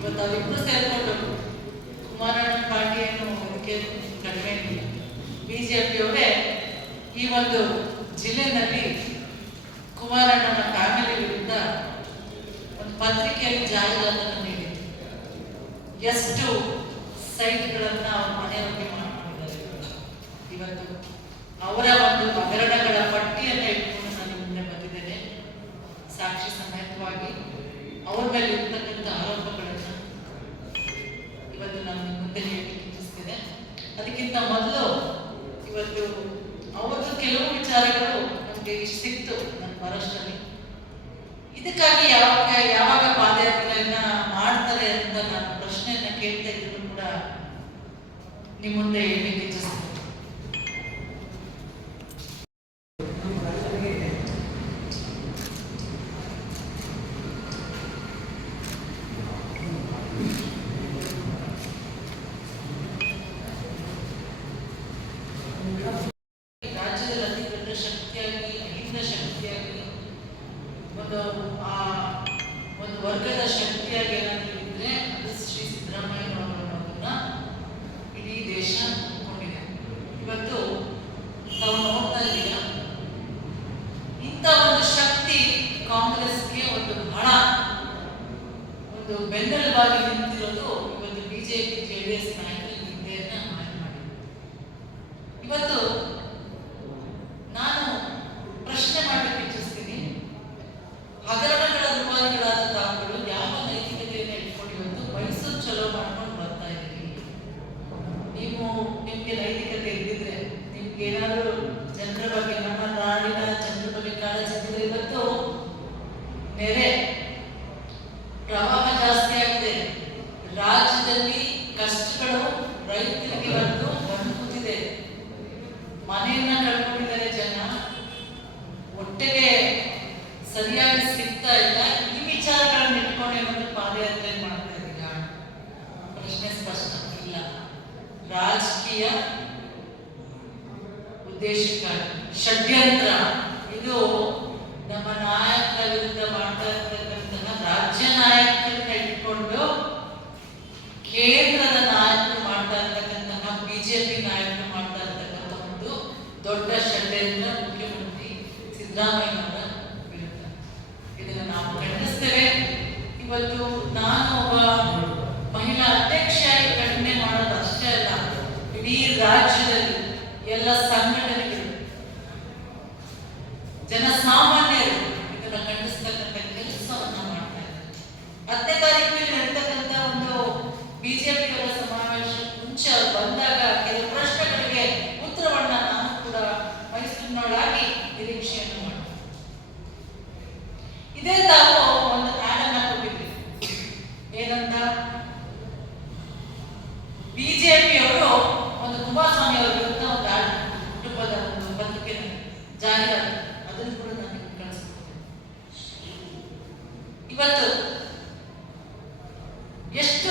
ಇವತ್ತು ಅವರಿಬ್ಬರು ಸೇರಿಕೊಂಡು ಕುಮಾರಣ್ಣ ಪಾರ್ಟಿಯನ್ನು ಇದಕ್ಕೆ ಕಡಿಮೆ ಇಲ್ಲ. ಬಿಜೆಪಿಯವರೇ ಈ ಒಂದು ಜಿಲ್ಲೆನಲ್ಲಿ ಕುಮಾರಣ್ಣನ ಫ್ಯಾಮಿಲಿ ವಿರುದ್ಧ ಒಂದು ಪತ್ರಿಕೆಯಲ್ಲಿ ಜಾಹೀರಾತನ್ನು ನೀಡಿದೆ. ಎಷ್ಟು ಸೈಟ್ಗಳನ್ನ ಅವ್ರ ಮನೆಯವರಿಗೆ ಮಾಡಿದ್ದಾರೆ. ಇವತ್ತು ಅವರ ಒಂದು ಹಗರಣಗಳ ಪಟ್ಟಿಯನ್ನು ಇಟ್ಕೊಂಡು ನಾನು ಮುಂದೆ ಬಂದಿದ್ದೇನೆ. ಸಾಕ್ಷಿ ಸಮೇತವಾಗಿ ಅವ್ರ ಮೇಲೆ ಇರ್ತಕ್ಕಂಥ ಆರೋಪಗಳನ್ನು ಇವತ್ತು ನಾನು ಮುಂದೆ ಹೇಳಲಿಕ್ಕೆ ಇಚ್ಛಿಸ್ತೇನೆ. ಅದಕ್ಕಿಂತ ಮೊದಲು ಇವತ್ತು ಅವತ್ತು ಕೆಲವು ವಿಚಾರಗಳು ನಮಗೆ ಸಿಕ್ತು ನನ್ನ ಬರೋಷ್ಟರಲ್ಲಿ. ಇದಕ್ಕಾಗಿ ಯಾವಾಗ ಪಾದಯಾತ್ರೆಯನ್ನ ಮಾಡ್ತಾರೆ ಅಂತ ನಾನು ಪ್ರಶ್ನೆಯನ್ನ ಕೇಳ್ತಾ ಇದ್ರು ಕೂಡ ನಿಮ್ಮ ಮುಂದೆ ಹೇಳಲಿಕ್ಕೆ ಇಚ್ಛಿಸ್ತೇನೆ. ರಾಜ್ಯದಲ್ಲಿ ಅತಿ ದೊಡ್ಡ ಶಕ್ತಿಯಾಗಿ, ಅಹಿಂದ ಶಕ್ತಿಯಾಗಿ, ಒಂದು ವರ್ಗದ ಶಕ್ತಿಯಾಗಿ ಏನಾದರೂ ಇದ್ರೆ ಅದು ಶ್ರೀ ಸಿದ್ದರಾಮಯ್ಯ ಅವರನ್ನ ಇಡೀ ದೇಶ ಒಪ್ಕೊಂಡಿದೆ. ಇವತ್ತು ನಾವು ನೋಡ್ತಾ ಇದ್ದೀರ ಇಂಥ ಒಂದು ಶಕ್ತಿ ಕಾಂಗ್ರೆಸ್ಗೆ ಒಂದು ಬಹಳ ಒಂದು ಬೆನ್ನೆಲುಬಾಗಿ ನಿಂತಿರೋದು ಇವತ್ತು ಬಿಜೆಪಿ JDS ನಾಯಕರು ನಿದ್ದೆಯನ್ನ ಹಾಳು ಮಾಡಿದೆ. ಇವತ್ತು ನಾನು ಪ್ರಶ್ನೆ ಮಾಡಲಿಕ್ಕೆ ಇಚ್ಛಿಸ್ತೀನಿ, ಹಗರಣಗಳ ದುಬಾರಿಗಳಾದ ತಾವುಗಳು ಯಾವ ನೈತಿಕತೆಯನ್ನು ಇಟ್ಕೊಂಡು ಇವತ್ತು ಮೈಸೂರು ಚಲೋ ಮಾಡ್ಕೊಂಡು ಬರ್ತಾ ಇದ್ದೀರಿ? ನಿಮ್ಗೆ ನೈತಿಕತೆ ಇದ್ದಿದ್ರೆ ನಿಮ್ಗೆ ಏನಾದರೂ ಜನರ ಬಗ್ಗೆ, ನಮ್ಮ ನಾಡಿನ ಜನರ ಬಗ್ಗೆ ಕಾಳಜಿ ಇದ್ದಿದ್ರೆ ಇವತ್ತು ನೆರೆ ಪ್ರವಾಹ ಜಾಸ್ತಿ ಆಗಿದೆ, ರಾಜ್ಯದಲ್ಲಿ ಕಷ್ಟಗಳು ರೈತರಿಗೆ ಇವತ್ತು ಬಂದು ಕೂತಿದೆ, ಮನೆಯನ್ನ ಕಳ್ಕೊಂಡಿದ್ದಾರೆ ಜನ, ಒಟ್ಟಿಗೆ ಸರಿಯಾಗಿ ಸಿಗ್ತಾ ಇಲ್ಲ. ಈ ವಿಚಾರಗಳನ್ನ ಇಟ್ಕೊಂಡು ಏನಾದ್ರು ಪಾದಯಾತ್ರೆ ಮಾಡ್ತಾ ಇದ್ದೀರಾ? ಪ್ರಶ್ನೆ ಸ್ಪಷ್ಟ ಇಲ್ಲ. ರಾಜಕೀಯ ಉದ್ದೇಶಕ್ಕಾಗಿ ಷಡ್ಯಂತ್ರ ಇದು ನಮ್ಮ ನಾಯಕರ ವಿರುದ್ಧ ಮಾಡ್ತಾ ಇರ್ತಕ್ಕಂತಹ ರಾಜ್ಯ ನಾಯಕರನ್ನ ಇಟ್ಕೊಂಡು ಕೇಂದ್ರದ ನಾಯಕರು ಮಾಡ್ತಾ ಇರ್ತಕ್ಕಂತಹ ಬಿಜೆಪಿ ನಾಯಕರು ಮಾಡ್ತಾ ಇರ್ತಕ್ಕಂಥ ಒಂದು ದೊಡ್ಡ ಷಡ್ಯಂತ್ರ ಮುಖ್ಯಮಂತ್ರಿ ಸಿದ್ದರಾಮಯ್ಯನವರ ವಿರುದ್ಧ. ಇದನ್ನು ನಾವು ಖಂಡಿಸ್ತೇವೆ. ಇವತ್ತು ನಾನು ಒಬ್ಬ ಮಹಿಳಾ ಅಧ್ಯಕ್ಷೆಯಾಗಿ ಖಂಡನೆ ಮಾಡೋದು ಅಷ್ಟೇ ಅಲ್ಲ, ಇಡೀ ರಾಜ್ಯದಲ್ಲಿ ಎಲ್ಲ ಸಂಘಟನೆಗಳು, ಜನಸಾಮಾನ್ಯರು ಇದನ್ನ ಖಂಡಿಸ್ತಕ್ಕಂಥ ಕೆಲಸವನ್ನ ಮಾಡ್ತಾ ಇದ್ದಾರೆ. 10ನೇ ತಾರೀಕಿನಲ್ಲಿ ನಡೀತಕ್ಕಂಥ ಒಂದು ಬಿಜೆಪಿಯವರ ಸಮಾವೇಶ ಮುಂಚೆ ಬಂದಾಗ ಕೆಲವು ಪ್ರಶ್ನೆಗಳಿಗೆ ಉತ್ತರವನ್ನ ನಾನು ಕೂಡ ಮೈಸೂರಿನೊಳಗಾಗಿ ನಿರೀಕ್ಷೆಯನ್ನು ಮಾಡಿದೆ. ಇದೇ ತಾವು ಒಂದು ಆಡನ್ನ ಕೊಟ್ಟಿದ್ವಿ. ಏನಂತ? ಬಿಜೆಪಿಯವರು ಒಂದು ಕುಮಾರಸ್ವಾಮಿ ಅವರ ವಿರುದ್ಧ ಒಂದು ಆಡ್ ಕುಟುಂಬದ ಒಂದು ಪತ್ರಿಕೆ ಜಾಹೀರಾತು, ಅದನ್ನು ಕೂಡ ನಾನು ಕಳಿಸ್ಕೊಡ್ತೇನೆ. ಇವತ್ತು ಎಷ್ಟು